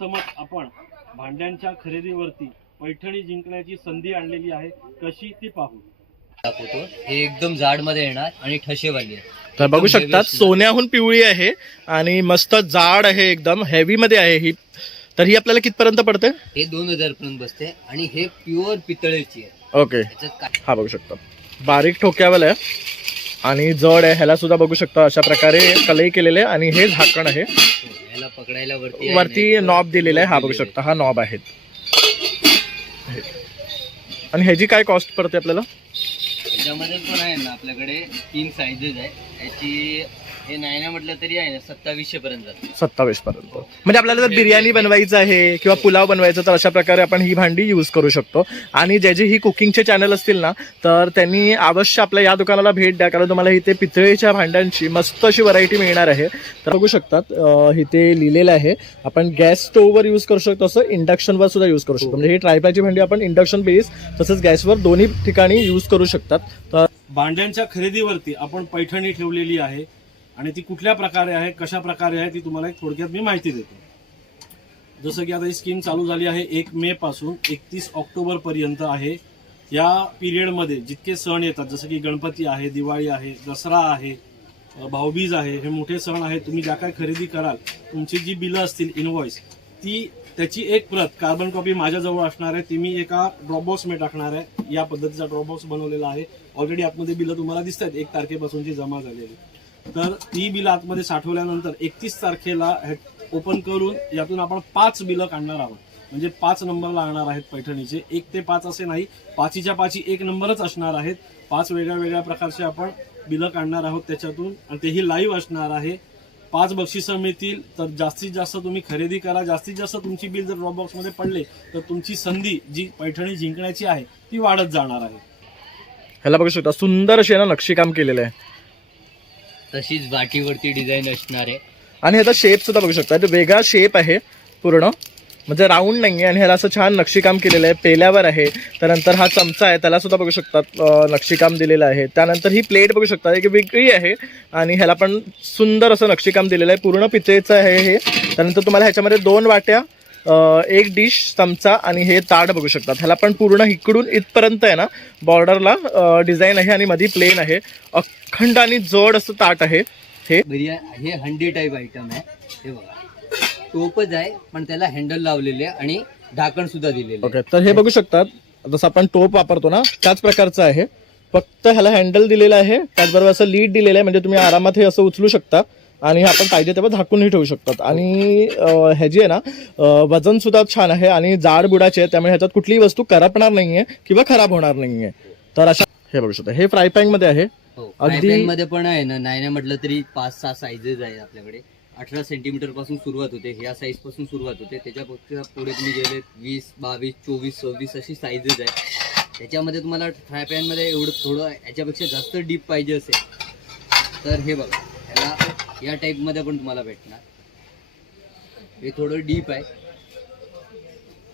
प्रथमच आपण भांड्यांच्या खरेदीवरती पैठणी जिंकण्याची संधी आणलेली आहे. कशी ती पाहू? दाखवतो. हे एकदम जाडमध्ये येणार आणि ठसेवाली आहे. तर बघू शकतात सोन्याहून पिवळी आहे आणि मस्त जाड आहे एकदम हेवी मध्ये आहे ही. तर ही आपल्याला कितपर्यंत पडते? हे दोन हजार पर्यंत बसते आणि हे प्युअर पितळेची आहे. ओके त्याच्यात काय? हा बघू शकता. बारीक ठोक्यावाला आहे. आणि जड आहे ह्याला सुद्धा बघू शकता अशा प्रकारे कलई केलेले आहे आणि हे झाकण आहे. पकडायला वरती नॉब दिलेला आहे हा बघू शकता हा नॉब आहे. आणि ह्याची काय कॉस्ट पडते आपल्याला? त्याच्यामध्ये पण आहे ना आपल्याकडे तीन साईजेस आहे याची हे नाही ना म्हटलं तरी आहे ना सत्तावीसशे पर्यंत जाते. सत्तावीस पर्यंत. म्हणजे आपल्याला जर बिर्याणी बनवायचं आहे किंवा पुलाव बनवायचं तर अशा प्रकारे आपण ही भांडी यूज करू शकतो. आणि जे जे ही कुकिंगचे चॅनल असतील ना तर त्यांनी अवश्य आपल्या या दुकानाला भेट द्या. कारण तुम्हाला इथे पितळेच्या भांड्यांची मस्त अशी व्हरायटी मिळणार आहे. तर बघू शकतात अं, इथे लिहिलेलं आहे. आपण गॅस स्टोव्हवर यूज करू शकतो असं इंडक्शनवर सुद्धा यूज करू शकतो. म्हणजे ही ट्रायपॅची भांडी आपण इंडक्शन बेस तसंच गॅसवर दोन्ही ठिकाणी यूज करू शकतात. तर भांड्यांच्या खरेदीवरती आपण पैठणी ठेवलेली आहे. आणि ती कुठल्या प्रकारे आहे कशा प्रकारे आहे ती तुम्हाला एक थोडक्यात मी माहिती देतो. जसं की आता ही स्कीम चालू झाली आहे एक मे पासून एकतीस ऑक्टोबर पर्यंत आहे. या पिरियडमध्ये जितके सण येतात जसं की गणपती आहे दिवाळी आहे दसरा आहे भाऊबीज आहे हे मोठे सण आहे तुम्ही ज्या काय खरेदी कराल तुमची जी बिलं असतील इनव्हॉइस ती त्याची एक प्रत कार्बन कॉपी माझ्याजवळ असणार आहे ती मी एका ड्रॉपबॉक्समध्ये टाकणार आहे. या पद्धतीचा ड्रॉपबॉक्स बनवलेला आहे. ऑलरेडी आतमध्ये बिलं तुम्हाला दिसत आहेत एक तारखेपासूनची जमा झालेली. तर ती बिलं आतमध्ये साठवल्यानंतर एकतीस तारखेला ओपन करून यातून आपण पाच बिलं काढणार आहोत. म्हणजे पाच नंबर लागणार आहेत पैठणीचे. एक ते पाच असे नाही पाचीच्या पाची एक नंबरच असणार आहेत. पाच वेगळ्या वेगळ्या प्रकारचे आपण बिलं काढणार आहोत त्याच्यातून आणि तेही लाईव्ह असणार आहे. पाच बक्षिसं मिळतील तर जास्तीत जास्त तुम्ही खरेदी करा. जास्तीत जास्त तुमची बिल जर ड्रॉप बॉक्समध्ये पडले तर तुमची संधी जी पैठणी जिंकण्याची आहे ती वाढत जाणार आहे. ह्याला बघू शकता सुंदर अशी ना नक्षीकाम केलेलं आहे. तशीच बाटीवरती डिझाईन असणार आहे. आणि ह्याचा शेप सुद्धा बघू शकता. वेगळा शेप आहे पूर्ण. म्हणजे राऊंड नाही आहे आणि ह्याला असं छान नक्षीकाम केलेलं आहे. पेल्यावर आहे. त्यानंतर हा चमचा आहे. त्याला सुद्धा बघू शकतात नक्षीकाम दिलेलं आहे. त्यानंतर ही प्लेट बघू शकता. एक वेगळी आहे आणि ह्याला पण सुंदर असं नक्षीकाम दिलेलं आहे. पूर्ण पितळेचं आहे हे. त्यानंतर तुम्हाला ह्याच्यामध्ये दोन वाट्या एक डिश चमचा आणि हे ताट बघू शकतात. ह्याला पण पूर्ण इकडून इथपर्यंत आहे ना बॉर्डरला डिझाईन आहे आणि मध्ये प्लेन आहे. अखंड आणि जड असं ताट आहे. हे हे हंडी टाईप आयटम आहे. हे बघा. टोपच आहे पण त्याला हँडल लावलेले आणि ढाकण सुद्धा दिलेले आहे. ओके तर हे बघू शकतात. जसं आपण टोप वापरतो ना त्याच प्रकारचं आहे. फक्त ह्याला हँडल दिलेलं आहे. त्याचबरोबर असं लीड दिलेलं आहे म्हणजे तुम्ही आरामात हे असं उचलू शकता. आणि हे आपण पाहिजे तेव्हा झाकूनही ठेवू शकतात. आणि ह्याची आहे ना वजन सुद्धा छान आहे आणि जाड बुडाचे आहे त्यामुळे ह्याच्यात कुठलीही वस्तू करपणार नाहीये किंवा खराब होणार नाहीये. तर अशा हे बघू शकता. हे फ्राय पॅनमध्ये आहे. हो अगदी- मध्ये पण आहे ना नाही नाही म्हटलं तरी पाच सहा साईजेस आहेत आपल्याकडे. अठरा सेंटीमीटरपासून सुरुवात होते. ह्या साईजपासून सुरुवात होते. त्याच्यापेक्षा पुढे तुम्ही गेले वीस बावीस चोवीस सव्वीस अशी साईजेस आहे त्याच्यामध्ये तुम्हाला फ्राय पॅनमध्ये एवढं थोडं याच्यापेक्षा जास्त डीप पाहिजे असेल. तर हे बघा. ह्याला या टाईपमध्ये पण तुम्हाला भेटणार. हे थोडं डीप आहे.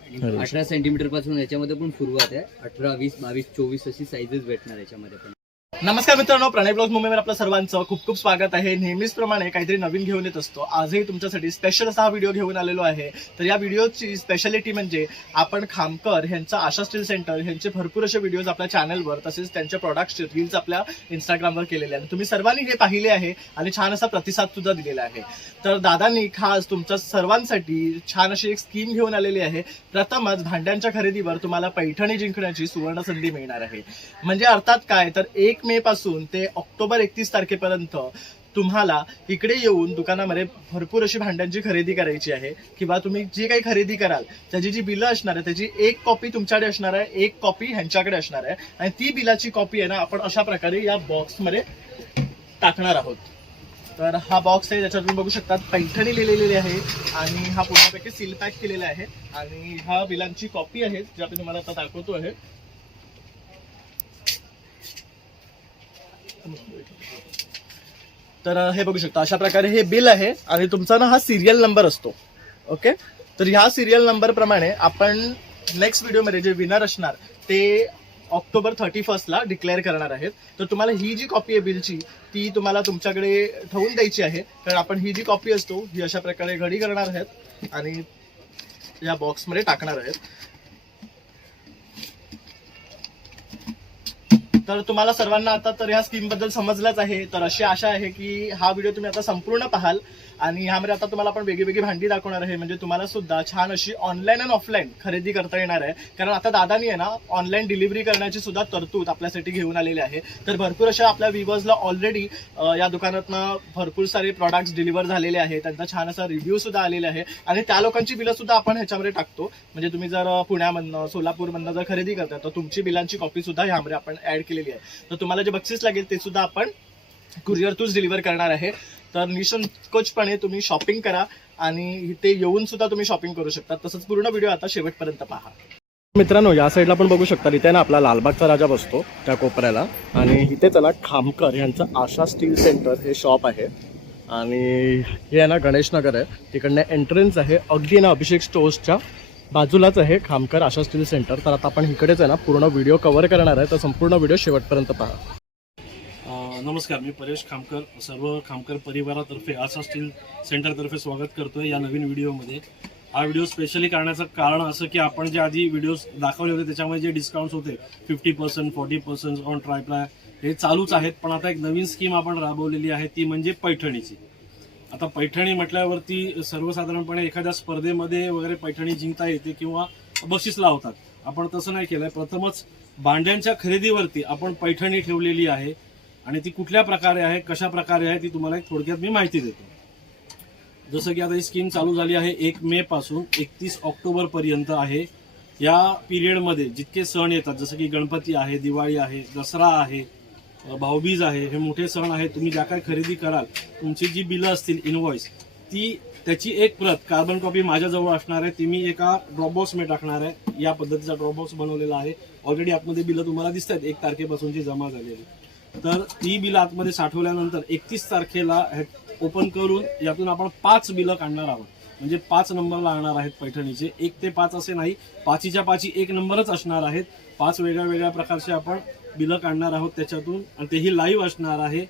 आणि अठरा सेंटीमीटरपासून याच्यामध्ये पण सुरुवात आहे. अठरा वीस बावीस चोवीस अशी साईजेस भेटणार याच्यामध्ये पण. नमस्कार मित्रांनो प्रणय ब्लॉग मुंबईवर आपल्या सर्वांचं खूप खूप स्वागत आहे. नेहमीच प्रमाणे काहीतरी नवीन घेऊन येत असतो. आजही तुमच्यासाठी स्पेशल असा हा व्हिडिओ घेऊन आलेलो आहे. तर या व्हिडिओची स्पेशालिटी म्हणजे आपण खामकर ह्यांचा आशा स्टील सेंटर ह्यांचे भरपूर असे व्हिडिओज आपल्या चॅनलवर तसेच त्यांच्या प्रॉडक्टचे रील्स आपल्या इंस्टाग्रामवर केलेले आहेत. तुम्ही सर्वांनी हे पाहिले आहे आणि छान असा प्रतिसाद सुद्धा दिलेला आहे. तर दादांनी खास तुमच्या सर्वांसाठी छान अशी एक स्कीम घेऊन आलेली आहे. प्रथमच भांड्यांच्या खरेदीवर तुम्हाला पैठणी जिंकण्याची सुवर्ण संधी मिळणार आहे. म्हणजे अर्थात काय? तर एक मे पासून ते ऑक्टोबर एकतीस तारखेपर्यंत तुम्हाला इकडे येऊन दुकानामध्ये भरपूर अशी भांड्यांची खरेदी करायची आहे. किंवा तुम्ही जी काही खरेदी कराल त्याची जी बिलं असणार आहे त्याची एक कॉपी तुमच्याकडे असणार आहे एक कॉपी ह्यांच्याकडे असणार आहे. आणि ती बिलाची कॉपी आहे ना आपण अशा प्रकारे या बॉक्समध्ये टाकणार आहोत. तर हा बॉक्स आहे ज्याच्यात तुम्ही बघू शकता पैठणी लिहिलेली आहे आणि हा पूर्णपैकी सील पॅक केलेला आहे. आणि ह्या बिलांची कॉपी आहे जी आपण तुम्हाला आता दाखवतो आहे. तर हे बघू शकता अशा प्रकारे हे बिल आहे आणि तुमचा ना हा सिरियल नंबर असतो. ओके तर ह्या सिरियल नंबर प्रमाणे आपण नेक्स्ट व्हिडिओमध्ये जे विनर असणार ते ऑक्टोबर थर्टी फर्स्टला डिक्लेअर करणार आहेत. तर तुम्हाला ही जी कॉपी आहे बिलची ती तुम्हाला तुमच्याकडे ठेवून द्यायची आहे. कारण आपण ही जी कॉपी असतो ही अशा प्रकारे घडी करणार आहेत आणि या बॉक्समध्ये टाकणार आहेत. तर तुम्हाला सर्वांना आता तर ह्या स्कीमबद्दल समजलंच आहे. तर अशी आशा आहे की हा व्हिडिओ तुम्ही आता संपूर्ण पाहाल आणि ह्यामध्ये आता तुम्हाला आपण वेगळी वेगळी भांडी दाखवणार आहे. म्हणजे तुम्हाला सुद्धा छान अशी ऑनलाईन अँड ऑफलाईन खरेदी करता येणार आहे. कारण आता दादानी आहे ना ऑनलाईन डिलिव्हरी करण्याची सुद्धा तरतूद आपल्यासाठी घेऊन आलेली आहे. तर भरपूर अशा आपल्या व्हिवर्सला ऑलरेडी या दुकानातनं भरपूर सारे प्रॉडक्ट्स डिलिव्हर झालेले आहेत. त्यांचा छान असा रिव्ह्यू सुद्धा आलेला आहे. आणि त्या लोकांची बिलं सुद्धा आपण ह्याच्यामध्ये टाकतो. म्हणजे तुम्ही जर पुण्यामधनं सोलापूरमधनं जर खरेदी करताय तर तुमची बिलांची कॉपी सुद्धा ह्यामध्ये आपण ऍड केलेली आहे. तर तुम्हाला जे बक्षीस लागेल ते सुद्धा आपण कुरिअर तूच डिलिव्हर करणार आहे. तर निसंकोचपणे तुम्ही शॉपिंग करा आणि इथे येऊन सुद्धा तुम्ही शॉपिंग करू शकता. तसंच पूर्ण व्हिडिओ आता शेवटपर्यंत पहा. मित्रांनो या साईडला आपण बघू शकता इथे ना आपला लालबागचा राजा बसतो त्या कोपऱ्याला. आणि इथे त्याला खामकर यांचं आशा स्टील सेंटर हे शॉप आहे. आणि हे आहे ना गणेशनगर आहे. तिकडनं एंट्रन्स आहे अगदी ना अभिषेक स्टोर्सच्या बाजूलाच आहे खामकर आशा स्टील सेंटर. तर आता आपण इकडेच आहे ना पूर्ण व्हिडिओ कव्हर करणार आहे. तर संपूर्ण व्हिडिओ शेवटपर्यंत पहा. नमस्कार मी परेश खामकर सर्व खामकर परिवारातर्फे आशा स्टील सेंटरतर्फे स्वागत करतोय या नवीन व्हिडिओमध्ये. हा व्हिडिओ स्पेशली करण्याचं कारण असं की आपण जे आधी व्हिडिओज दाखवले होते त्याच्यामध्ये जे डिस्काउंट्स होते fifty percent forty percent on triply हे चालूच आहेत. पण आता एक नवीन स्कीम आपण राबवलेली आहे ती म्हणजे पैठणीची. आता पैठणी म्हटल्यावरती सर्वसाधारणपणे एखाद्या स्पर्धेमध्ये वगैरे पैठणी जिंकता येते किंवा बक्षीस लावतात. आपण तसं नाही केलंय. प्रथमच भांड्यांच्या खरेदीवरती आपण पैठणी ठेवलेली आहे आणि ती कुठल्या प्रकारे आहे कशा प्रकारे आहे ती तुम्हाला एक थोडक्यात मी माहिती देतो. जसं की आता ही स्कीम चालू झाली आहे एक मे पासून एकतीस ऑक्टोबर पर्यंत आहे. या पिरियडमध्ये जितके सण येतात जसं की गणपती आहे दिवाळी आहे दसरा आहे भाऊबीज आहे हे मोठे सण आहे तुम्ही ज्या काय खरेदी कराल तुमची जी बिलं असतील इनव्हॉइस ती त्याची एक प्रत कार्बन कॉपी माझ्याजवळ असणार आहे ती मी एका ड्रॉपबॉक्समध्ये टाकणार आहे. या पद्धतीचा ड्रॉपबॉक्स बनवलेला आहे. ऑलरेडी आतमध्ये बिलं तुम्हाला दिसत आहेत एक तारखेपासूनची जमा झालेली. तर ती बिलं आतमध्ये साठवल्यानंतर एकतीस तारखेला ओपन करून यातून आपण पाच बिलं काढणार आहोत. म्हणजे पाच नंबर लागणार आहेत पैठणीचे. एक ते पाच असे नाही पाचीच्या पाची एक नंबरच असणार आहेत. पाच वेगळ्या वेगळ्या प्रकारचे आपण बिलं काढणार आहोत त्याच्यातून आणि तेही लाईव्ह असणार आहे.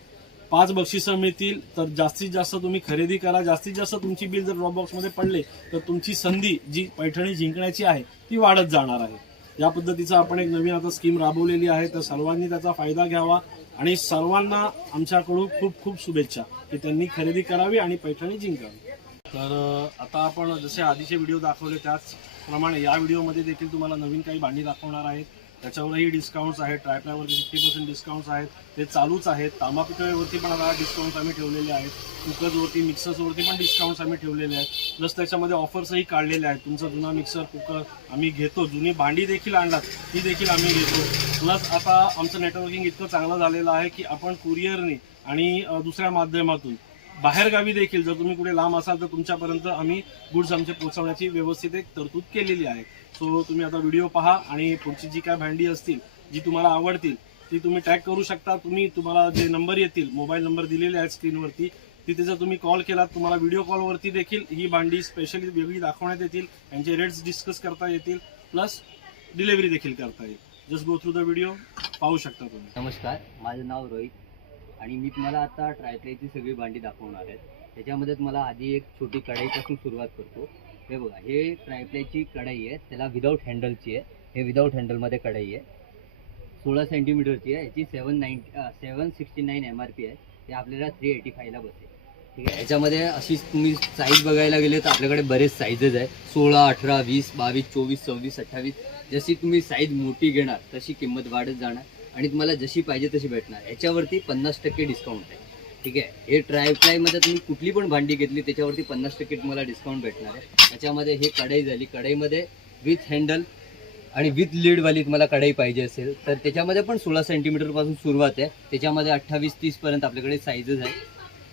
पाच बक्षिसं मिळतील तर जास्तीत जास्त तुम्ही खरेदी करा. जास्तीत जास्त तुमची बिल जर ड्रॉपबॉक्समध्ये पडले तर तुमची संधी जी पैठणी जिंकण्याची आहे ती वाढत जाणार आहे. या पद्धतीचा आपण एक नवीन आता स्कीम राबवलेली आहे. तर सर्वांनी त्याचा फायदा घ्यावा आणि सर्वांना आमच्याकडून खूप खूप शुभेच्छा की त्यांनी खरेदी करावी आणि पैठणी जिंकावी. तर आता आपण जसे आधीचे व्हिडिओ दाखवले त्याचप्रमाणे या व्हिडिओमध्ये देखील तुम्हाला नवीन काही भांडी दाखवणार आहेत. त्याच्यावरही डिस्काउंट्स आहेत ट्रायप्लायवरती फिफ्टी पर्सेंट डिस्काउंट्स आहेत. ते चालूच आहेत. तांबापितळेवरती पण आता डिस्काउंट्स आम्ही ठेवलेले आहेत. कुकर्सवरती मिक्सर्सवरती पण डिस्काउंट्स आम्ही ठेवलेले आहेत. प्लस त्याच्यामध्ये ऑफर्सही काढलेले आहेत. तुमचा जुना मिक्सर कुकर आम्ही घेतो. जुनी भांडी देखील आणलात. ती देखील आम्ही घेतो. प्लस आता आमचं नेटवर्किंग इतकं चांगलं झालेलं आहे की आपण कुरिअरने आणि दुसऱ्या माध्यमातून बाहेरगावी देखील जर तुम्ही कुठे लांब असाल तर तुमच्यापर्यंत आम्ही गुड्स आमचे पोहोचवण्याची व्यवस्थित एक तरतूद केलेली आहे. सो तुम्ही आता व्हिडिओ पहा आणि पुढची जी काय भांडी असतील जी तुम्हाला आवडतील ती तुम्ही टॅग करू शकता. तुम्ही तुम्हाला जे नंबर येतील मोबाईल नंबर दिलेले आहेत स्क्रीनवरती तिथे जर तुम्ही कॉल केलात तुम्हाला व्हिडिओ कॉलवरती देखील ही भांडी स्पेशली वेगळी दाखवण्यात येतील यांचे रेट्स डिस्कस करता येतील प्लस डिलिव्हरी देखील करता येईल. Just go through the video पाहू शकता तुम्ही. नमस्कार माझं नाव रोहित. आणि मी तुम्हाला आता ट्रायप्लायची सगळी भांडी दाखवणार आहे. त्याच्यामध्ये तुम्हाला आधी एक छोटी कढाईपासून सुरुवात करतो. हे बघा हे ट्रायप्लायची कढाई आहे. त्याला विदाऊट हँडलची आहे. हे विदाऊट हँडलमध्ये कढाई आहे. सोळा सेंटीमीटरची आहे. याची seven nine seven sixty nine M R P आहे. ते आपल्याला थ्री एटी फायला बसेल. ठीक आहे? याच्यामध्ये अशीच तुम्ही साईज बघायला गेले तर आपल्याकडे बरेच साईजेस आहे सोळा अठरा वीस बावीस चोवीस सव्वीस अठ्ठावीस. जशी तुम्ही साईज मोठी घेणार तशी किंमत वाढत जाणार. आणि तुम्हाला जशी पाहिजे तशी भेटणार. याच्यावरती पन्नास टक्के डिस्काउंट आहे. ठीक आहे? हे ट्राय फ्लायमध्ये तुम्ही कुठली पण भांडी घेतली त्याच्यावरती पन्नास टक्के तुम्हाला डिस्काउंट भेटणार आहे. त्याच्यामध्ये हे कढाई झाली. कढाईमध्ये विथ हँडल आणि विथ लीडवाली तुम्हाला कढाई पाहिजे असेल तर त्याच्यामध्ये पण सोळा सेंटीमीटरपासून सुरुवात आहे. त्याच्यामध्ये अठ्ठावीस तीसपर्यंत आपल्याकडे साईजेस आहे.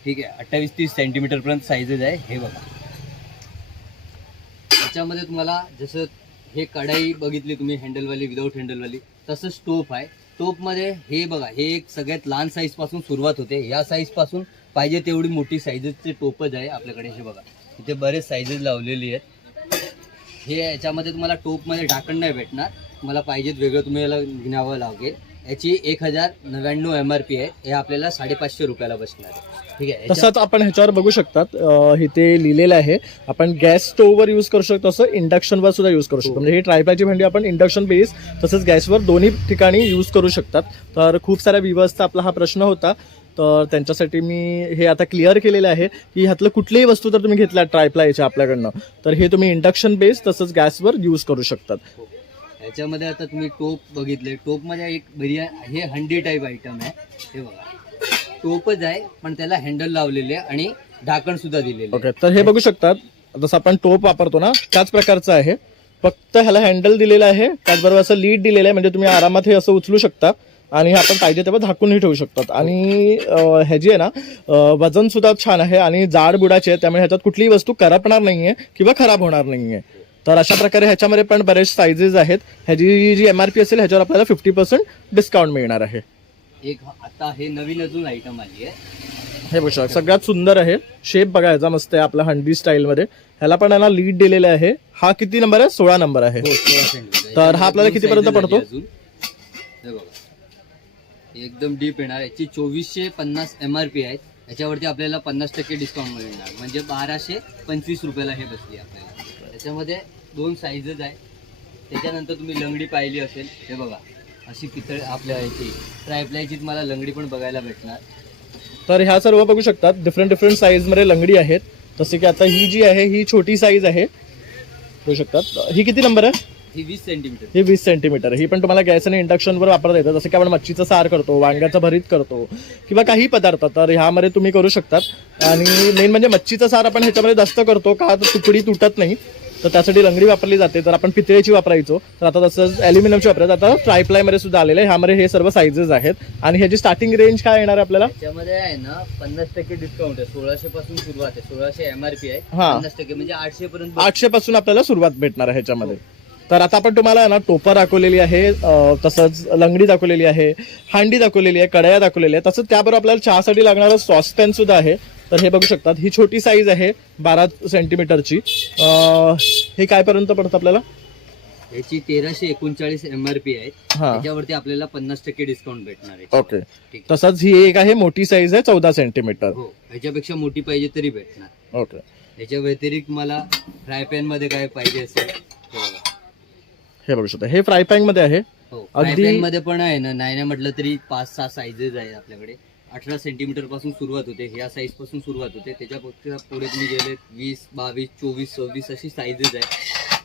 ठीक आहे? अठ्ठावीस तीस सेंटीमीटरपर्यंत साईजेस आहे. हे बघा. त्याच्यामध्ये तुम्हाला जसं हे कढाई बघितली तुम्ही हँडलवाली विदाऊट हँडलवाली तसं स्टोप आहे. टोपमध्ये हे बघा हे एक सगळ्यात लहान साईजपासून सुरुवात होते. या साईजपासून पाहिजे तेवढी मोठी साईजेसचे टोपच आहे आपल्याकडे हे बघा. इथे बरेच साईजेस लावलेली आहेत. हे याच्यामध्ये तुम्हाला टोपमध्ये ढाकण नाही भेटणार. तुम्हाला पाहिजेत वेगळं तुम्ही याला घ्यावं लागेल. याची एक हजार नव्याण्णव एम आर पी आहे. हे आपल्याला साडेपाचशे रुपयाला बसणार आहे. ठीक आहे. याच्या- तसंच आपण ह्याच्यावर बघू शकतात. अं, इथे लिहिलेलं आहे. आपण गॅस स्टोव्हवर यूज करू शकतो असं इंडक्शनवर सुद्धा यूज करू शकतो. हो. म्हणजे ही ट्रायपॅची भांडी आपण इंडक्शन बेस तसंच गॅसवर दोन्ही ठिकाणी यूज करू शकतात. तर खूप साऱ्या विवर्सचा आपला हा प्रश्न होता. तर त्यांच्यासाठी मी हे आता क्लिअर केलेलं आहे की ह्यातलं कुठलीही वस्तू जर तुम्ही घेतल्या ट्रायप्लायच्या आपल्याकडनं. तर हे तुम्ही इंडक्शन बेस तसंच गॅसवर यूज करू शकतात. याच्यामध्ये आता तुम्ही टोप बघितले. टोपमध्ये एक बिर्या हे हंडी टाईप आयटम आहे. हे बघा. टोपच आहे पण त्याला हँडल लावलेले आणि ढाकण सुद्धा दिलेले ओके तर हे बघू शकतात. जसं आपण टोप वापरतो ना त्याच प्रकारचं आहे. फक्त ह्याला हँडल दिलेलं आहे. त्याचबरोबर असं लीड दिलेलं आहे. म्हणजे तुम्ही आरामात हे असं उचलू शकता. आणि हे आपण पाहिजे तेव्हा झाकूनही ठेवू शकतात. आणि ह्याची आहे ना वजन सुद्धा छान आहे आणि जाड बुडाचे आहे त्यामुळे ह्याच्यात कुठलीही वस्तू करपणार नाहीये किंवा खराब होणार नाहीये. तर अशा प्रकारे ह्याच्यामध्ये पण बरेच साईजेस आहेत. ह्याची जी एमआरपी असेल ह्याच्यावर आपल्याला फिफ्टी पर्सेंट डिस्काउंट मिळणार आहे. एक आता हे नवीन अजून आयटम आली आहे. हे बघू शकता सगळ्यात सुंदर आहे. शेप बघा ह्याचा मस्त आहे आपला हंडी स्टाईल मध्ये. ह्याला पण याला लीड दिलेलं आहे. हा किती नंबर आहे? सोळा नंबर आहे. हो, 16 सेंटीमीटर. तर हा आपल्याला कितीपर्यंत पडतो? एकदम डीप येणार याची चोवीसशे पन्नास एम आर पी आहेत. याच्यावरती आपल्याला पन्नास टक्के डिस्काउंट मिळणार. म्हणजे बाराशे पंचवीस रुपयाला हे बसली आपल्याला. त्याच्यामध्ये दोन साईजेस आहे त्याच्यानंतर तुम्ही लंगडी पाहिली असेल हे बघा. अशी पितळ आपल्या याची. ट्रायप्लायची तुम्हाला लंगडी पण बघायला भेटणार. तर ह्या सर्व बघू शकतात. डिफरंट डिफरंट साईजमध्ये लंगडी आहेत. जसे की आता ही जी आहे ही छोटी साईज आहे. बघू शकतात. ही किती नंबर आहे? ही वीस सेंटीमीटर ही वीस सेंटीमीटर ही पण तुम्हाला गॅस आणि इंडक्शनवर वापरता येतं. जसं की आपण मच्छीचं सार करतो वांग्याचं भरीत करतो किंवा काही पदार्थ. तर ह्यामध्ये तुम्ही करू शकतात. आणि मेन म्हणजे मच्छीचं सार आपण ह्याच्यामध्ये जास्त करतो का? तर तुकडी तुटत नाही. तर त्यासाठी लंगडी वापरली जाते. तर आपण पितळेची वापरायचो तर आता तसंच ॲल्युमिनियमची वापरायचं आता ट्रायप्लायमध्ये सुद्धा आलेलं आहे. ह्यामध्ये हे सर्व साईजेस आहेत. आणि ह्याची स्टार्टिंग रेंज काय येणार आहे आपल्याला? त्याच्यामध्ये आहे ना पन्नास टक्के डिस्काउंट आहे. सोळाशे पासून सुरुवात आहे. सोळाशे एम आर पी आहे. हा. पन्नास टक्के म्हणजे आठशे पर्यंत आठशे पासून आपल्याला सुरुवात भेटणार आहे ह्याच्यामध्ये. तर आता आपण तुम्हाला ना टोपा दाखवलेली आहे अं, तसंच लंगडी दाखवलेली आहे हांडी दाखवलेली आहे कड्या दाखवलेल्या आहे तसंच त्याबरोबर आपल्याला चहासाठी लागणारं सॉसपॅन सुद्धा आहे. तर हे बघू शकतात. ही छोटी साईज आहे बारा सेंटीमीटरची हे काय पर्यंत पडतं आपल्याला? याची तेराशे एकोणचाळीस एम आर पी आहे. हा. त्याच्यावरती आपल्याला पन्नास टक्के डिस्काउंट भेटणार आहे. ओके ठीक तसंच ही एक आहे मोठी साईज आहे चौदा सेंटीमीटर हो ह्याच्यापेक्षा मोठी पाहिजे तरी भेटणार. ओके याच्या व्यतिरिक्त मला फ्राय पॅनमध्ये काय पाहिजे असेल ते बघा. हे बघू शकता. हे फ्राय पॅनमध्ये आहे. हो फ्राय अगदी- पॅनमध्ये पण आहे ना नाही नाही म्हटलं तरी पाच सहा साईजेस आहेत आपल्याकडे. अठरा सेंटीमीटरपासून सुरुवात होते. ह्या साईजपासून सुरुवात होते. त्याच्यापेक्षा पुढे तुम्ही गेले वीस बावीस चोवीस सव्वीस अशी साईजेस आहे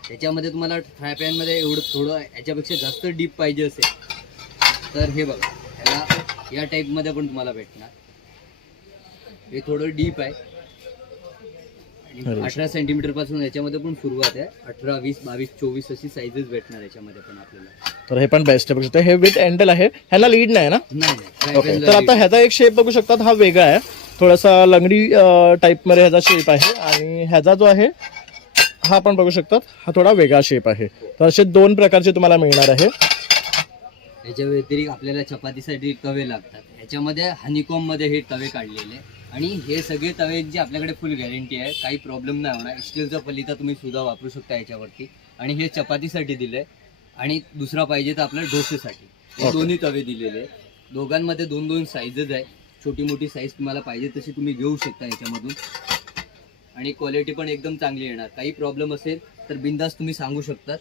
त्याच्यामध्ये तुम्हाला फ्राय पॅनमध्ये एवढं थोडं याच्यापेक्षा जास्त डीप पाहिजे असेल तर हे बघा. ह्याला या टाईपमध्ये पण तुम्हाला भेटणार. हे थोडं डीप आहे. आणि अठरा सेंटीमीटरपासून याच्यामध्ये पण सुरुवात आहे. अठरा वीस बावीस चोवीस अशी साईजेस भेटणार याच्यामध्ये पण आपल्याला. तर हे पण बेस्ट आहे. बघू शकता हे विथ एंडल आहे. ह्याला लीड नाही ना? नाही ओके तर आता ह्याचा एक शेप बघू शकतात. हा वेगळा आहे. थोडासा लंगडी टाईपमध्ये ह्याचा शेप आहे. आणि ह्याचा जो आहे हा पण बघू शकतात. हा थोडा वेगळा शेप आहे. तर असे दोन प्रकारचे तुम्हाला मिळणार आहे. याच्या व्यतिरिक्त आपल्याला चपातीसाठी तवे लागतात. याच्यामध्ये हनीकॉममध्ये हे तवे काढलेले. आणि हे सगळे तव्यांची आपल्याकडे फुल गॅरंटी आहे काही प्रॉब्लेम नाही होणार. स्टीलचा पलिता तुम्ही सुद्धा वापरू शकता याच्यावरती. आणि हे चपातीसाठी दिलंय. आणि दुसरा पाहिजे तर आपल्या डोसेसाठी. हे. दोन्ही तवे दिलेले. दोघांमध्ये दोन दोन साईजेस आहे छोटी मोठी साईज तुम्हाला पाहिजे तशी तुम्ही घेऊ शकता याच्यामधून. आणि क्वालिटी पण एकदम चांगली येणार. काही प्रॉब्लेम असेल तर बिंदास तुम्ही सांगू शकतात.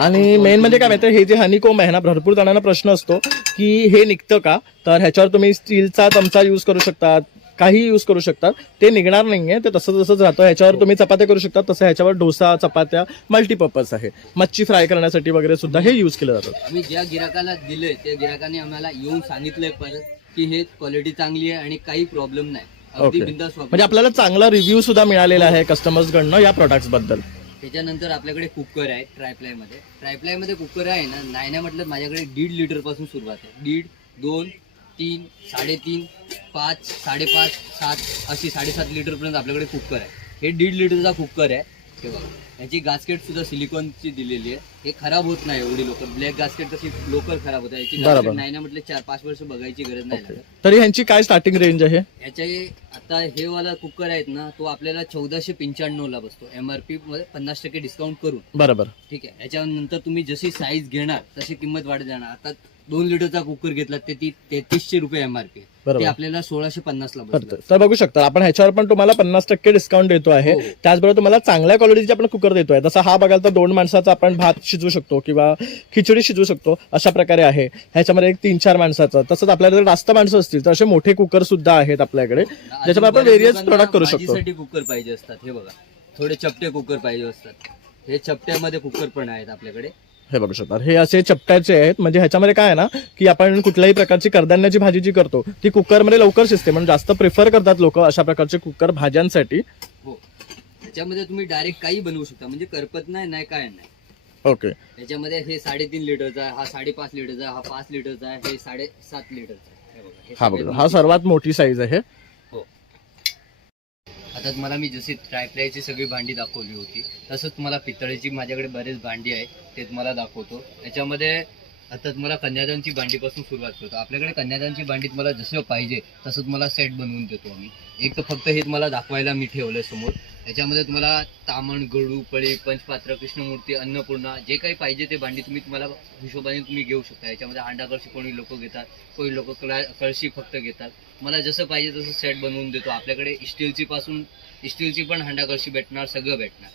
आणि मेन म्हणजे काय माहिती हे जे हनीकोम आहे ना भरपूर जणांना प्रश्न असतो की हे निघतं का? तर ह्याच्यावर तुम्ही स्टीलचा चमचा यूज करू शकता काही यूज करू शकतात. ते निघणार नाहीये ते तसं तसंच राहतं. ह्याच्यावर तुम्ही चपात्या करू शकता तसं ह्याच्यावर डोसा चपात्या मल्टीपर्पज आहे. मच्छी फ्राय करण्यासाठी वगैरे सुद्धा हे यूज केलं जातं. आम्ही ज्या गिराकाला दिले त्या गिराकाने आम्हाला येऊन सांगितलंय परत की हे क्वालिटी चांगली आहे आणि काही प्रॉब्लेम नाही. अगदी म्हणजे आपल्याला चांगला रिव्ह्यू सुद्धा मिळालेला आहे कस्टमर्स कडनं या प्रोडक्ट्सबद्दल. त्याच्यानंतर आपल्याकडे कुकर आहे ट्रायप्लायमध्ये ट्रायप्लायमध्ये कुकर आहे ना नाही म्हटलं माझ्याकडे दीड लिटरपासून सुरुवात आहे. दीड दोन तीन साडेतीन पाच साडेपाच सात अशी साडेसात लिटरपर्यंत आपल्याकडे कुकर आहे. हे दीड लिटरचा कुकर आहे. हे बघा. याची गास्केट सुद्धा सिलिकॉनची दिलेली आहे. हे खराब होत नाही एवढी लोकर ब्लॅक गास्केट कशी लोकर खराब होत आहे याची बरोबर. गास्केट नाही ना म्हटलं चार पाच वर्ष बघायची गरज नाही लागत. तरी ह्यांची काय स्टार्टिंग रेंज आहे? याच्या आता हे वाला कुकर आहेत ना तो आपल्याला चौदाशे पंच्याण्णव ला बसतो. एमआरपी मध्ये पन्नास टक्के डिस्काउंट करून. बरोबर. ठीक आहे. याच्यानंतर तुम्ही जशी साईज घेणार तशी किंमत वाढत जाणार. आता दोन लिटरचा कुकर घेतला ते ती तेहतीसशे रुपये एमआरपी ते बरोबर. आपल्याला सोळाशे पन्नास ला करतोय बसलं तर. बघू शकता आपण ह्याच्यावर पण तुम्हाला पन्नास टक्के डिस्काउंट देतो आहे. हो. त्याचबरोबर तुम्हाला चांगल्या क्वालिटीचे आपण कुकर देतोय तसा हा बघाल तर दोन माणसाचा आपण भात शिजवू शकतो किंवा खिचडी शिजवू शकतो अशा प्रकारे आहे. ह्याच्यामध्ये एक तीन चार माणसाचं. तसंच आपल्याला जर जास्त माणसं असतील तर असे मोठे कुकर सुद्धा आहेत आपल्याकडे ज्याच्यामध्ये आपण various लोकांना product करू शकतो. भाजीसाठी कुकर पाहिजे असतात हे बघा. थोडे चपटे कुकर पाहिजे असतात. हे चपट्यामध्ये कुकर पण आहेत आपल्याकडे. हे बघू शकता हे असे चपट्याचे आहेत. म्हणजे ह्याच्यामध्ये काय आहे ना की आपण कुठल्याही प्रकारची कडधान्याची भाजी जी करतो ती कुकरमध्ये लवकर शिजते. म्हणून जास्त प्रिफर करतात लोक अशा प्रकारचे कुकर भाज्यांसाठी. हो. त्याच्यामध्ये तुम्ही डायरेक्ट काही बनवू शकता. म्हणजे करपत नाही नाही काय नाही. ओके. त्याच्यामध्ये हे साडेतीन लिटरचा आहे हा साडेपाच लिटरचा आहे, हा पाच लिटरचा आहे हे साडेसात लिटरचा आहे. हे बघा, हे हा सगळे बघा हा सर्वात मोठी साईज आहे आता तुम्हाला मी जशी ट्रायप्लायची सगळी भांडी दाखवली होती तसंच तुम्हाला पितळेची माझ्याकडे बरेच भांडी आहे ते तुम्हाला दाखवतो. त्याच्यामध्ये आता तुम्हाला कन्यादानची भांडीपासून सुरुवात करतो. आपल्याकडे कन्यादानची भांडी तुम्हाला जसं पाहिजे तसं तुम्हाला सेट बनवून देतो आम्ही. एक तर फक्त हे तुम्हाला दाखवायला मी ठेवलं समोर. याच्यामध्ये तुम्हाला तामण गडू पळी पंचपात्र कृष्णमूर्ती अन्नपूर्णा जे काही पाहिजे ते भांडी तुम्ही तुम्हाला हिशोबाने तुम्ही घेऊ शकता. याच्यामध्ये हांडा कळशी कोणी लोक घेतात कोणी लोक कळशी फक्त घेतात. मला जसं पाहिजे तसं सेट बनवून देतो. आपल्याकडे स्टीलची पासून स्टीलची पण हांडा कळशी भेटणार सगळं भेटणार.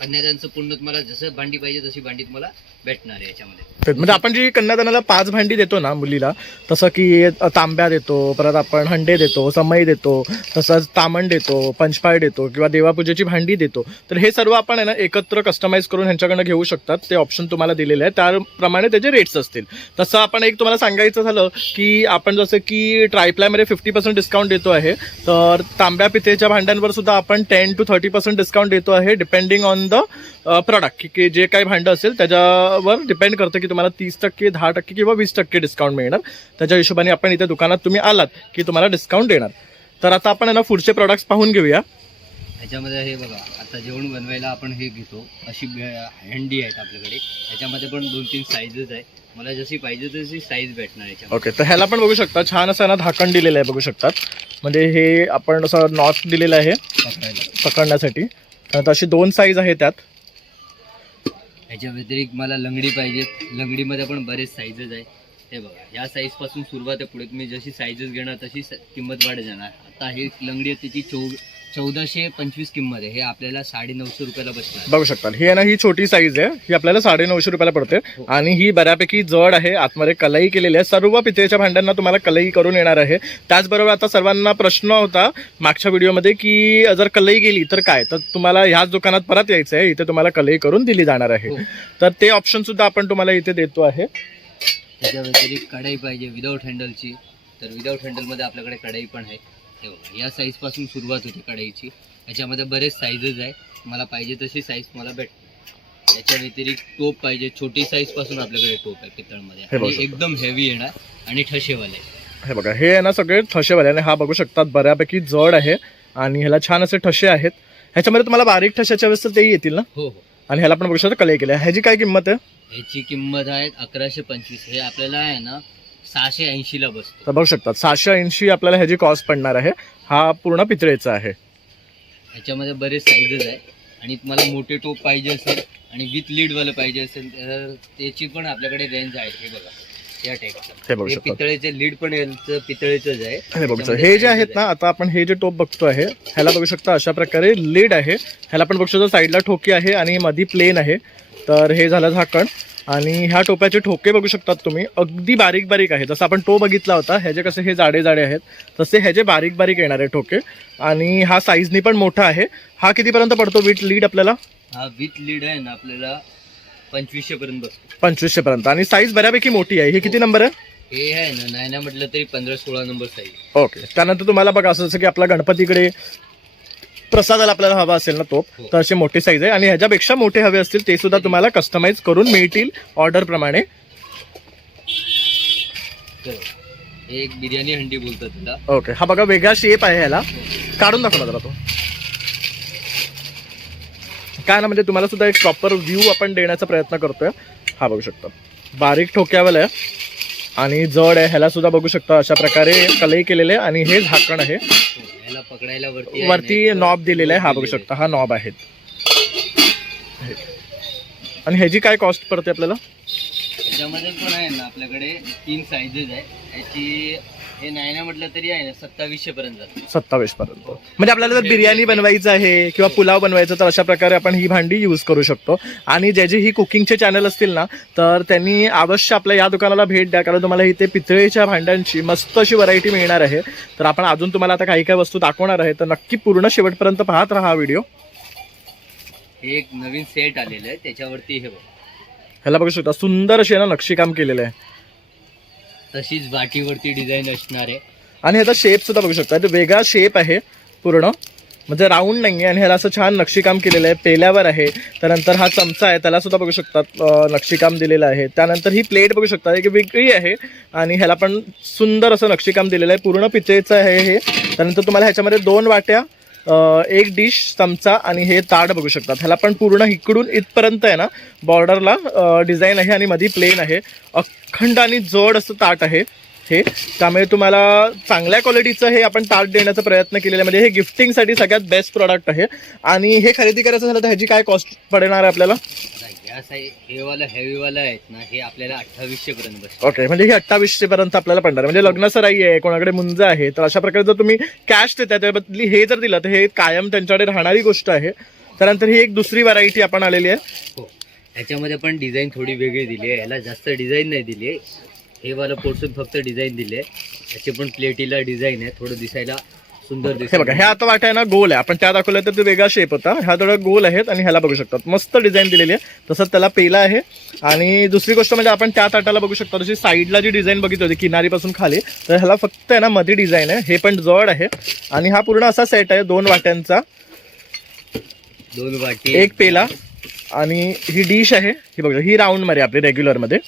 कन्यादानचं पूर्ण तुम्हाला जसं भांडी पाहिजे तशी भांडी तुम्हाला भेटणार आहे याच्यामध्ये. म्हणजे आपण जी कन्यादानाला पाच भांडी देतो ना मुलीला तसं की तांब्या देतो परत आपण हंडे देतो समई देतो तसंच तामण देतो पंचपाळ देतो किंवा देवापूजेची भांडी देतो. तर हे सर्व आपण आहे ना एकत्र कस्टमाइज करून ह्यांच्याकडनं घेऊ शकतात. ते ऑप्शन तुम्हाला दिलेले आहे त्याप्रमाणे त्याचे रेट्स असतील. तसं आपण एक तुम्हाला सांगायचं झालं की आपण जसं की ट्रायप्लायमध्ये फिफ्टी पर्सेंट डिस्काउंट देतो आहे तर तांब्या पितेच्या भांड्यांवर सुद्धा आपण ten to thirty percent discount देतो आहे डिपेंडिंग ऑन द प्रॉडक्ट की जे काही भांडं असेल त्याच्या त्याच्यावर डिपेंड करतं की तुम्हाला तीस टक्के दहा टक्के किंवा वीस टक्के डिस्काउंट मिळणार. त्याच्या हिशोबाने आपण इथे दुकानात तुम्ही आलात की तुम्हाला डिस्काउंट देणार. तर आता आपण ना पुढचे प्रॉडक्ट्स पाहून घेऊया. याच्यामध्ये हे बघा आता जेवण बनवायला आपण हे घेतो. अशी हँडी आहेत आपल्याकडे. याच्यामध्ये पण दोन तीन साईजेस आहे मला जशी पाहिजे तशी साईज भेटणार याच्यामध्ये ओके तर ह्याला पण बघू शकता. छान असं ना झाकण दिलेलं आहे बघू शकतात. म्हणजे हे आपण असं नॉट दिलेलं आहे पकडण्यासाठी. तर अशी दोन साईज आहे त्यात. याच्या व्यतिरिक्त मला लंगडी पाहिजे लंगडीमध्ये पण बरेच साईजेस आहे हे बघा या साईजपासून सुरुवात आहे पुढे. तुम्ही जशी साईजेस घेणार तशी किंमत वाढत जाणार. आता ही लंगडी आहे त्याची चौ चौदाशे पंचवीस किंमत आहे. हे आपल्याला साडे नऊशे रुपयाला बसणार. बघू शकता. ही आहे ना ही छोटी साईज आहे. ही आपल्याला साडे नऊशे रुपयाला पडते. हो. आणि ही बऱ्यापैकी जड आहे. आतमध्ये कलई केलेली आहे. सर्व पितळेच्या भांड्यांना तुम्हाला कलई करून येणार आहे. त्याचबरोबर आता सर्वांना प्रश्न होता मागच्या व्हिडिओमध्ये की जर कलई गेली तर काय? तर तुम्हाला ह्याच दुकानात परत यायचं आहे इथे तुम्हाला कलई करून दिली जाणार आहे. हो. तर ते ऑप्शन सुद्धा आपण तुम्हाला इथे देतो आहे. त्याच्या व्यतिरिक्त कढाई पाहिजे विदाऊट हँडलची तर विदाऊट हँडलमध्ये आपल्याकडे कढाई पण आहे. हे बघा या साईजपासून सुरुवात होते कढाईची. याच्यामध्ये बरेच साईजेस आहे. मला पाहिजे तशी साईज मला भेटते याच्या व्यतिरिक्त टोप पाहिजे. छोटी साईजपासून आपल्याकडे टोप आहे पितळमध्ये. हे बघू आणि शकता. एकदम हेवी येणार आणि ठशेवाले हे बघा हे आहे ना सगळे ठसेवाले आणि हा बघू शकतात बऱ्यापैकी जड आहे आणि ह्याला छान असे ठसे आहेत. ह्याच्यामध्ये तुम्हाला बारीक ठशाच्या तर तेही येतील ना? हो हो. आणि ह्याला पण बघू शकता कलई केली आहे ह्याची काय किंमत आहे? याची किंमत आहे अकराशे पंचवीस. हे आपल्याला आहे ना सहाशे ऐंशीला बसतो. तर बघू शकतात सहाशे ऐंशी आपल्याला ह्याची कॉस्ट पडणार आहे. हा पूर्ण पितळेचा आहे. ह्याच्यामध्ये बरेच साईजेस आहे. आणि तुम्हाला मोठे टोप पाहिजे असेल आणि विथ लीडवालं पाहिजे असेल तर त्याची पण आपल्याकडे रेंज आहे. हे बघा या हे बघू हे पितळेचे लीड पण यांचं पितळेचंच आहे. हे बघू शकता. त्याच्यामध्ये हे जे आहेत ना आता आपण हे जे टोप बघतो आहे ह्याला बघू शकता अशा प्रकारे लीड आहे. ह्याला पण बघू शकता साईडला ठोकी आहे आणि मधी प्लेन आहे. तर हे झालं झाकण. आणि ह्या टोप्याचे ठोके बघू शकतात तुम्ही. अगदी बारीक बारीक आहे जसं आपण तो बघितला होता ह्याचे कसे हे जाडे जाडे आहेत तसे ह्याचे बारीक बारीक येणारे ठोके. आणि हा साईजनी पण मोठा आहे. हा कितीपर्यंत पडतो विथ लीड आपल्याला? हा विथ लीड आहे ना आपल्याला पंचवीसशे पर्यंत पंचवीसशे पर्यंत. आणि साईज बऱ्यापैकी मोठी आहे. हे किती नंबर आहे? हे आहे ना नाही ना म्हटलं तरी पंधरा सोळा नंबर साईज ओके. त्यानंतर तुम्हाला बघा असं जसं की आपला गणपतीकडे प्रसादाला आपल्याला हवा असेल ना तो हो. तर अशी मोठी साईज आहे. आणि ह्याच्यापेक्षा मोठे हवे असतील ते सुद्धा तुम्हाला कस्टमाइज करून मिळतील ऑर्डर प्रमाणे. हे एक बिर्याणी हंडी बोलतात त्याला ओके हा बघा वेगळा शेप आहे ह्याला. काढून दाखवला जरा तो. काय ना म्हणजे तुम्हाला सुद्धा एक प्रॉपर व्ह्यू आपण देण्याचा प्रयत्न करतोय. हा बघू शकता. बारीक ठोक्यावाला आहे. आणि जड आहे ह्याला सुद्धा बघू शकता अशा प्रकारे कलई केलेले आणि हे झाकण आहे. पकडायला वरती नॉब दिलेला आहे हा बघू शकता हा नॉब आहे. आणि ह्याची काय कॉस्ट पडते आपल्याला? ह्याच्यामध्ये पण आहे ना आपल्याकडे तीन साईजेस आहे याची हे नाही ना म्हटलं तरी आहे ना सत्तावीसशे पर्यंत जातं. सत्तावीस पर्यंत. म्हणजे आपल्याला जर बिर्याणी बनवायचं आहे किंवा पुलाव बनवायचा तर अशा प्रकारे आपण ही भांडी यूज करू शकतो. आणि जे जे ही कुकिंगचे चॅनल असतील ना तर त्यांनी अवश्य आपल्या या दुकानाला भेट द्या. कारण तुम्हाला इथे पितळेच्या भांड्यांची मस्त अशी व्हरायटी मिळणार आहे. तर आपण अजून तुम्हाला आता काही काही वस्तू दाखवणार आहे. तर नक्की पूर्ण शेवटपर्यंत पाहत राहा हा व्हिडिओ हे एक नवीन सेट आलेलं आहे. त्याच्यावरती हे बघ. ह्याला बघू शकता सुंदर अशी आहे ना नक्षीकाम केलेलं आहे. तशीच बाटीवरती डिझाईन असणार आहे. आणि ह्याचा शेप सुद्धा बघू शकता. वेगळा शेप आहे पूर्ण. म्हणजे राऊंड नाही आहे आणि ह्याला असं छान नक्षीकाम केलेलं आहे. पेल्यावर आहे. त्यानंतर हा चमचा आहे. त्याला सुद्धा बघू शकतात नक्षीकाम दिलेलं आहे. त्यानंतर ही प्लेट बघू शकता. एक वेगळी आहे आणि ह्याला पण सुंदर असं नक्षीकाम दिलेलं आहे. पूर्ण पिचेचं आहे हे. त्यानंतर तुम्हाला ह्याच्यामध्ये दोन वाट्या एक डिश चमचा आणि हे ताट बघू शकतात. ह्याला पण पूर्ण इकडून इथपर्यंत आहे ना बॉर्डरला डिझाईन आहे आणि मध्ये प्लेन आहे. अखंड आणि जड असं ताट आहे हे. त्यामुळे तुम्हाला चांगल्या क्वालिटीचं हे आपण ताट देण्याचा प्रयत्न केलेला म्हणजे हे गिफ्टिंगसाठी सगळ्यात बेस्ट प्रॉडक्ट आहे. आणि हे खरेदी करायचं झालं तर ह्याची काय कॉस्ट पडणार आहे आपल्याला? या साई हे वाला हेवी वाला आहेत ना हे आपल्याला अठ्ठावीसशे पर्यंत ओके म्हणजे ही अठ्ठावीसशे पर्यंत आपल्याला पडणार आहे. म्हणजे लग्न सराई आहे कोणाकडे मुंज आहे तर अशा प्रकारे जर तुम्ही कॅश देताय त्या बदली हे जर दिलं तर हे कायम त्यांच्याकडे राहणारी गोष्ट आहे. त्यानंतर ही एक दुसरी व्हरायटी आपण आलेली आहे. हो. ह्याच्यामध्ये पण डिझाईन थोडी वेगळी दिली आहे. ह्याला जास्त डिझाईन नाही दिली आहे. हे वाला पोर्शन फक्त डिझाईन दिली आहे. ह्याची पण प्लेटीला डिझाईन आहे. थोडं दिसायला सुंदर हे बघा हे दिसत आता वाटा आहे ना गोल आहे. आपण त्या दाखवलं तर ते वेगळा शेप होता. ह्या थोडा गोल आहेत आणि ह्याला बघू शकतात. मस्त डिझाईन दिलेली आहे. तसंच त्याला पेला आहे. आणि दुसरी गोष्ट म्हणजे आपण त्या ताटाला बघू शकतो. जशी साईडला जी डिझाईन बघितली होती किनारीपासून खाली तर ह्याला फक्त आहे ना मध्ये डिझाईन आहे. हे पण जड आहे. आणि हा पूर्ण असा सेट आहे दोन वाट्यांचा. दोन वाटी. एक पेला. आणि ही डिश आहे ही बघा ही राऊंडमध्ये आपली रेग्युलरमध्ये.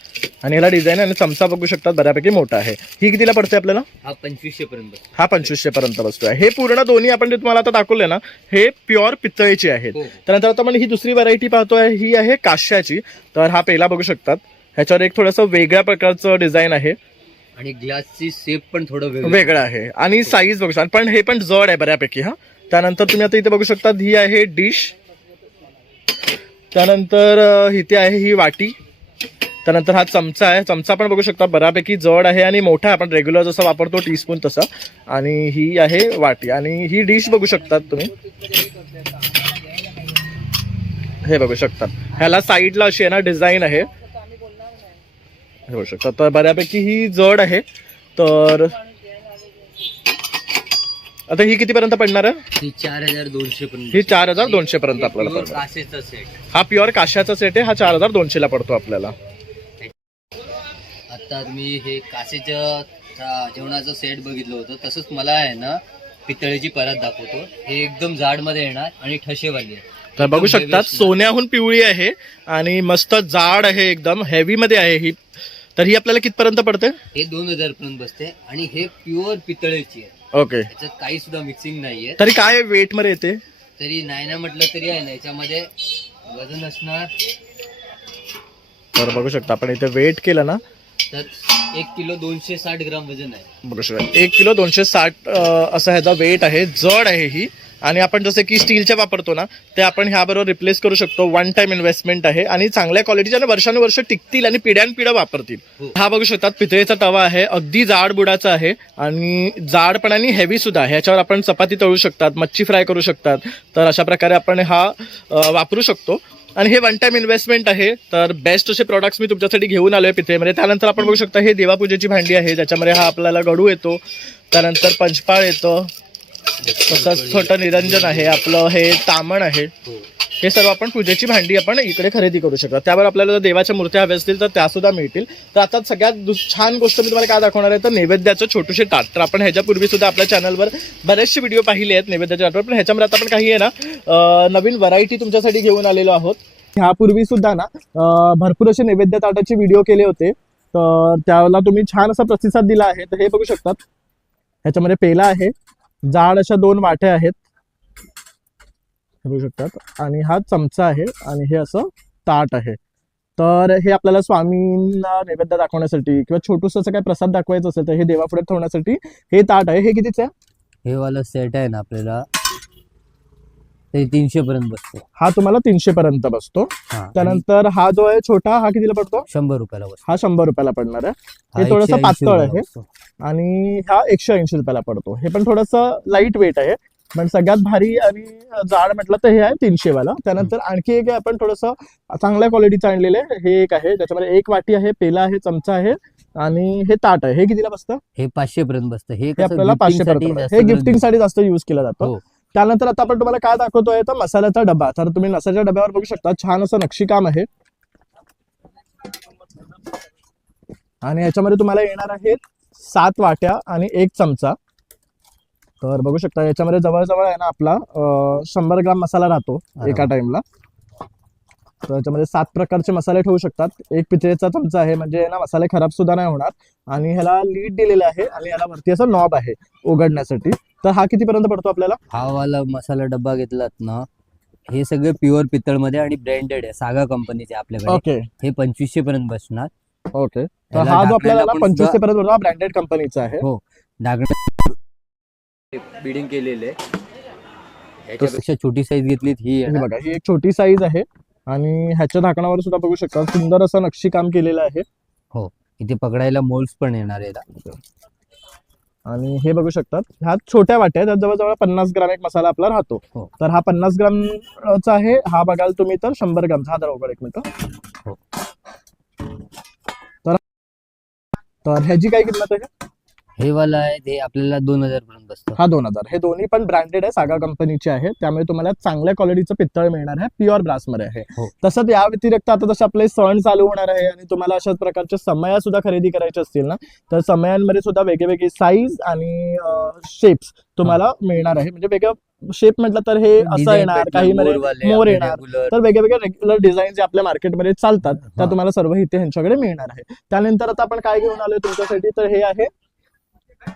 आणि ह्याला डिझाईन आणि चमचा बघू शकतात बऱ्यापैकी मोठा आहे. ही कितीला पडते आपल्याला? हा पंचवीसशे पर्यंत. बसतो. हा पंचवीसशे पर्यंत बसतोय. हे पूर्ण दोन्ही आपण जे तुम्हाला आता दाखवले ना हे प्युअर पितळेचे आहेत. हो. त्यानंतर आता आपण ही दुसरी व्हरायटी पाहतोय ही आहे काश्याची. तर हा पेला बघू शकतात. ह्याच्यावर एक थोडंसं वेगळ्या प्रकारचं डिझाईन आहे. आणि ग्लासची शेप पण थोडं वेगळं. वेगळं आहे. आणि साईज बघू शकता. पण हे पण जड आहे बऱ्यापैकी हा. त्यानंतर तुम्ही आता इथे बघू शकता ही आहे डिश त्यानंतर इथे आहे ही वाटी. त्यानंतर हा चमचा आहे. चमचा पण बघू शकता बऱ्यापैकी जड आहे आणि मोठा आहे. आपण रेग्युलर जसा वापरतो टीस्पून तसा. आणि ही आहे वाटी. आणि ही डिश बघू शकतात तुम्ही. हे बघू शकतात. ह्याला साईडला अशी आहे ना डिझाईन आहे. हे बघू शकता. तर बऱ्यापैकी ही जड आहे. तर आता ही कितीपर्यंत पडणार आहे? ही चार हजार दोनशे पर्यंत ही चार हजार दोनशे पर्यंत आपल्याला पडणार. सेट हा प्युअर काश्याचा सेट आहे हा चार हजार दोनशे ला पडतो आपल्याला. आता मी हे काचेचं अं, जेवणाचं सेट बघितलं होतं. तसंच मला आहे ना पितळेची परत दाखवतो. हे एकदम जाडमध्ये येणार आणि ठसेवाली आहे. तर बघू असणार. सोन्याहून पिवळी आहे आणि मस्त जाड आहे एकदम हेवी मध्ये आहे ही. तर ही आपल्याला कितपर्यंत पडते? हे दोन हजार पर्यंत बसते आणि हे प्युअर पितळेची आहे. ओके त्याच्यात काही सुद्धा मिक्सिंग नाहीये. तरी काय वेटमध्ये येते? तरी नाही ना म्हटलं तरी आहे ना याच्यामध्ये वजन असणार. तर बघू शकता. आपण इथे वेट केलं ना? तर एक किलो दोनशे साठ ग्राम वजन आहे. बघू शकता. एक किलो दोनशे साठ अं, असं ह्याचा वेट आहे जड आहे ही. आणि आपण जसे की स्टीलच्या वापरतो ना ते आपण ह्याबरोबर रिप्लेस करू शकतो. वन टाइम इन्व्हेस्टमेंट आहे आणि चांगल्या क्वालिटीच्या आणि वर्षानुवर्ष टिकतील आणि पिढ्यानपिढ्या वापरतील. हो. हा बघू शकतात पितळेचा तवा आहे अगदी जाड बुडाचा आहे आणि जाड पण आणि हेवी सुद्धा आहे. ह्याच्यावर आपण चपाती तळू शकतात मच्छी फ्राय करू शकतात. तर अशा प्रकारे आपण हा वापरू शकतो. आणि हे वन टाइम इन्व्हेस्टमेंट आहे. तर बेस्ट असे प्रॉडक्ट्स मी तुमच्यासाठी घेऊन आलोय पितळेमध्ये. त्यानंतर आपण बघू शकता हे देवापूजेची भांडी आहे ज्याच्यामध्ये हा आपल्याला गडू येतो. त्यानंतर पंचपाळ येतं. तसंच छोटं निरंजन आहे आपलं हे तामण आहे. हो. हे सर्व आपण पूजेची भांडी आपण इकडे खरेदी करू शकतो. त्यावर आपल्याला जर देवाच्या मूर्त्या हव्या असतील तर त्या सुद्धा मिळतील. तर आता सगळ्यात छान गोष्ट मी तुम्हाला काय दाखवणार आहे तर नैवेद्याचं छोटूशे ताट तर आपण ह्याच्यापूर्वी सुद्धा आपल्या चॅनलवर बरेचसे व्हिडिओ पाहिले आहेत नैवेद्याच्या ताटवर पण ह्याच्यामध्ये आता आपण काही आहे ना नवीन व्हरायटी तुमच्यासाठी घेऊन आलेलो आहोत. ह्यापूर्वी सुद्धा ना भरपूर असे नैवेद्य ताटाचे व्हिडिओ केले होते. तर त्याला तुम्ही छान असा प्रतिसाद दिला आहे. तर हे बघू शकतात. ह्याच्यामध्ये पेला आहे. जाड अशा दोन वाट्या आहेत. बघू शकतात. आणि हा चमचा आहे आणि हे असं ताट आहे. तर हे आपल्याला स्वामींना नैवेद्य दाखवण्यासाठी किंवा छोटूस असं काही प्रसाद दाखवायचं असेल तर हे देवापुढे ठेवण्यासाठी हे ताट आहे. हे कितीच आहे? हे वाला सेट आहे ना आपल्याला. ते तीनशे पर्यंत बसतो. हा तुम्हाला तीनशे पर्यंत बसतो. हा त्यानंतर हा जो आहे छोटा हा कितीला पडतो? शंभर रुपयाला बसतो. हा शंभर रुपयाला पडणार आहे. हा हे थोडंसं 180 पातळ रुपयाला आहे. बसतो. आणि हा एकशे ऐंशी रुपयाला पडतो. हे पण थोडंसं लाइट वेट आहे. पण सगळ्यात भारी आणि जाड म्हटलं तर हे आहे तीनशे वाला त्यानंतर आणखी एक आहे आपण थोडंसं चांगल्या क्वालिटीचं आणलेलं आहे. हे एक आहे. त्याच्यामध्ये एक वाटी आहे पेला आहे चमचा आहे आणि हे ताट आहे. हे कितीला बसतं? हे पाचशे पर्यंत बसतं. हे हे कसं आपल्याला gifting पाचशे पर्यंत जास्त हे गिफ्टिंगसाठी जास्त युज केला जातो. हो. त्यानंतर आता आपण तुम्हाला काय दाखवतोय? तर मसाल्याचा डबा. तर तुम्ही मसाल्याच्या डब्यावर बघू शकता छान असं नक्षीकाम आहे. आणि याच्यामध्ये तुम्हाला येणार आहे सात वाट्या आणि एक चमचा. तर बघू शकता याच्यामध्ये जवळजवळ आहे ना आपला शंभर ग्राम मसाला राहतो एका. टाइमला. तर याच्यामध्ये सात प्रकारचे मसाले ठेवू शकतात. एक पितळेचा चमचा आहे म्हणजे ना मसाले खराब सुद्धा नाही होणार. आणि ह्याला लीड दिलेलं आहे आणि याला वरती असं नॉब आहे उघडण्यासाठी. तर हा कितीपर्यंत पडतो आपल्याला? हा वाला मसाला डब्बा घेतलात ना हे सगळे प्युअर पितळमध्ये आणि ब्रँडेड आहे सागा कंपनीचे आपल्याकडे. ओके हे पंचवीसशे पर्यंत बसणार. ओके तर हा जो आपल्याला ढाकणायला पण पंचवीसपर्यंत पडतो हा ब्रँडेड कंपनीचा आहे बिडिंग केलेले याच्यापेक्षा छोटी साईज घेतली ही हे येणार. बघा ही एक छोटी साईज आहे. आणि ह्याच्या झाकणावर सुद्धा बघू शकता सुंदर असं नक्षी काम केलेलं आहे. इथे पकडायला मोल्स पण येणार आहे आणि हे बघू शकतात ह्या छोट्या वाट्या त्यात जवळजवळ पन्नास ग्राम एक मसाला आपला राहतो हो. तर हा पन्नास ग्रामचा आहे हा बघाल तुम्ही तर शंभर ग्रामचा हा उघड एक मिनिट हो. तर तर ह्याची काय किंमत आहे हे वाला आहे ते आपल्याला दोन हजार पर्यंत बसतं. हा दोन हजार. हे दोन्ही पण ब्रँडेड आहे सागा कंपनीचे आहे त्यामुळे तुम्हाला चांगल्या क्वालिटीचं पित्तळ मिळणार आहे प्युअर ब्रासमध्ये आहे. हो. तसंच या व्यतिरिक्त आता जसे आपले सण चालू होणार आहे आणि तुम्हाला अशाच प्रकारच्या समया सुद्धा खरेदी करायचे असतील ना तर समयांमध्ये सुद्धा वेगवेगळी साईज आणि शेप्स तुम्हाला मिळणार आहे. म्हणजे वेगळं शेप म्हटलं तर हे असं येणार काही मध्ये मोर येणार. तर वेगवेगळे रेग्युलर डिझाईन जे आपल्या मार्केटमध्ये चालतात त्या हा. तुम्हाला सर्व इथे ह्यांच्याकडे मिळणार आहे. त्यानंतर आता आपण काय घेऊन आलोय तुमच्यासाठी तर हे आहे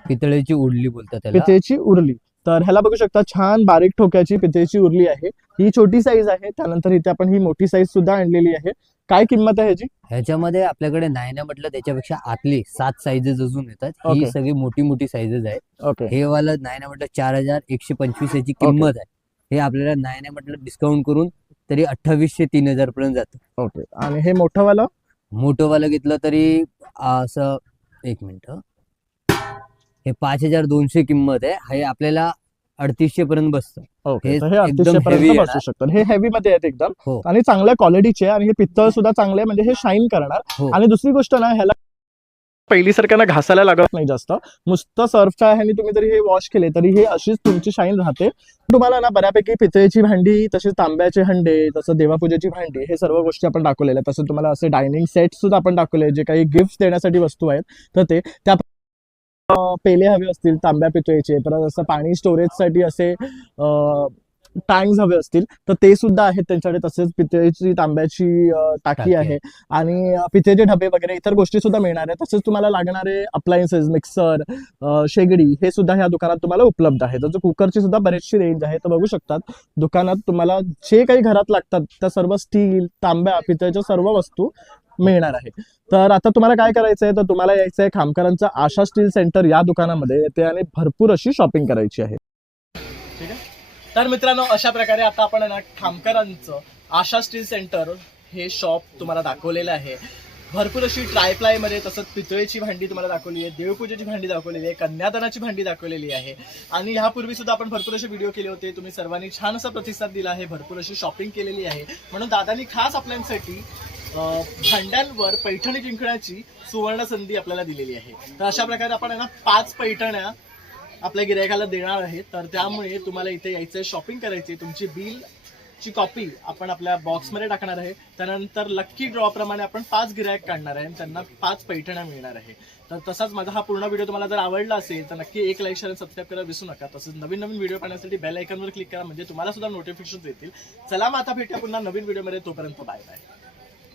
पितळेची उडली बोलतात त्याला पितेची उरली. तर ह्याला बघू शकता छान बारीक ठोक्याची पितेची उरली आहे. ही छोटी साईज आहे त्यानंतर इथे आपण ही मोठी साईज सुद्धा आणलेली आहे. काय किंमत आहे ह्याची? ह्याच्यामध्ये आपल्याकडे नाही ना म्हटलं त्याच्यापेक्षा आतली सात साईजेस अजून येतात. ही Okay. सगळी मोठी मोठी साईजेस आहे ओके हे वाला नाही ना म्हटलं चार हजार एकशे पंचवीस याची किंमत आहे. हे आपल्याला नाही ना म्हटलं डिस्काउंट करून तरी अठ्ठावीसशे तीन हजार पर्यंत जातं. ओके आणि हे मोठं वाला? मोठं वाला घेतलं तरी असं एक मिनिट. हे पाच हजार दोनशे किंमत आहे. हे आपल्याला अडतीसशे पर्यंत बसतं. ओके हे तर हे अडतीसशे heavy पर्यंत येणार. बसू शकतात हे हेवी मध्ये आहेत एकदम. हो. आणि चांगल्या क्वालिटीचे आणि हे पित्तळ सुद्धा चांगले म्हणजे हे शाईन करणार. हो. आणि दुसरी गोष्ट ना ह्याला पहिली सारख्याला घासायला लागत नाही जास्त. नुसतं सर्फच्या ह्याने तुम्ही जरी हे वॉश केले तरी हे अशीच तुमची शाईन राहते. तुम्हाला ना बऱ्यापैकी पितळेची भांडी तसेच तांब्याचे हंडे तसं देवापूजेची भांडी हे सर्व गोष्टी आपण दाखवलेल्या आहेत. तसं तुम्हाला असे डायनिंग सेट सुद्धा आपण दाखवले जे काही गिफ्ट देण्यासाठी वस्तू आहेत तर ते त्या पेले हवे असतील तांब्या पितळेचे परत असं पाणी स्टोरेजसाठी असे टँक्स हवे असतील तर ते सुद्धा आहेत त्यांच्याकडे तसेच पितळेची तांब्याची टाकी आहे. आणि पितळेचे डबे वगैरे इतर गोष्टी सुद्धा मिळणार आहेत. तसेच तुम्हाला लागणारे अप्लायन्सेस मिक्सर शेगडी हे सुद्धा ह्या दुकानात तुम्हाला उपलब्ध आहे जसं कुकरची सुद्धा बरेचशी रेंज आहे तर बघू शकतात. दुकानात तुम्हाला जे काही घरात लागतात त्या सर्व स्टील तांब्या पितळेच्या सर्व वस्तू मिळणार आहे. तर आता तुम्हाला काय करायचं आहे तर तुम्हाला यायचं आहे खामकरांचं आशा स्टील सेंटर या दुकानामध्ये. येते आणि भरपूर अशी शॉपिंग करायची आहे. ठीक आहे? तर मित्रांनो अशा प्रकारे आता आपण ना खामकरांचं आशा स्टील सेंटर हे शॉप तुम्हाला दाखवलेलं आहे. भरपूर अशी ट्रायप्लायमध्ये तसंच पितळेची भांडी तुम्हाला दाखवली आहे देवपूजेची भांडी दाखवलेली आहे कन्यादानाची भांडी दाखवलेली आहे. आणि ह्यापूर्वी सुद्धा आपण भरपूर असे व्हिडिओ केले होते तुम्ही सर्वांनी छान असा प्रतिसाद दिला आहे भरपूर अशी शॉपिंग केलेली आहे. म्हणून दादानी खास आपल्यासाठी भांड्यांवर पैठणी जिंकण्याची सुवर्ण संधी आपल्याला दिलेली आहे. तर अशा प्रकारे आपण आहे ना पाच पैठण्या आपल्या गिरायकाला देणार आहे. तर त्यामुळे तुम्हाला इथे यायचं शॉपिंग करायची तुमची बिल ची कॉपी आपण आपल्या बॉक्समध्ये टाकणार आहे. त्यानंतर लक्की ड्रॉ प्रमाणे आपण पाच गिरायक काढणार आहे त्यांना पाच पैठण्या मिळणार आहे. तर तसाच माझा हा पूर्ण व्हिडिओ तुम्हाला जर आवडला असेल तर नक्की एक लाईक शेअर सबस्क्राईब करायला विसरू नका. तसंच नवीन नवीन व्हिडिओ पाहण्यासाठी बेल आयकॉनवर क्लिक करा म्हणजे तुम्हाला सुद्धा नोटिफिकेशन येतील. चला मग आता भेटूया पुन्हा नवीन व्हिडिओमध्ये तोपर्यंत बाय बाय